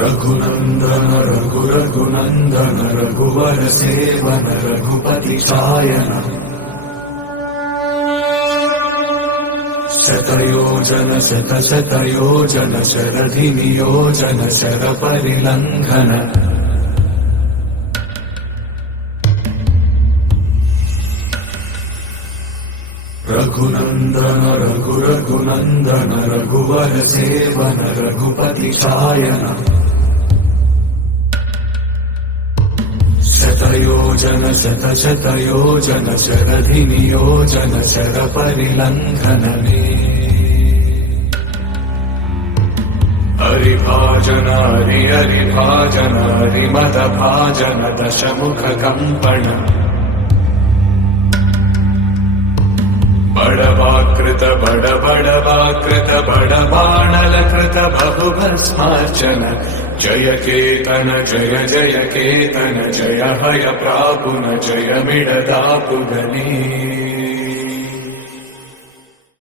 रघुनंदन रघुरघुनंदन रघुवर seven Raghupati Shayan शतयोजन शतशतयोजन शरधि नियोजन sir परिलंघन Raghunandan रघुरघुनंदन रघुवर seven Raghupati Shayan शतयोजन शतशतयोजन शरधि नियोजन sir परिलंघन हरिभाजन Hari हरिभाजन हरिमद भाजन दशमुख कंपन बड़वाकृत बड़वाकृत बड़बाणलकृत बहुभस्मार्चन जय केतन जय जय केतन जय हय प्रापुन जय मिडदापुगनी।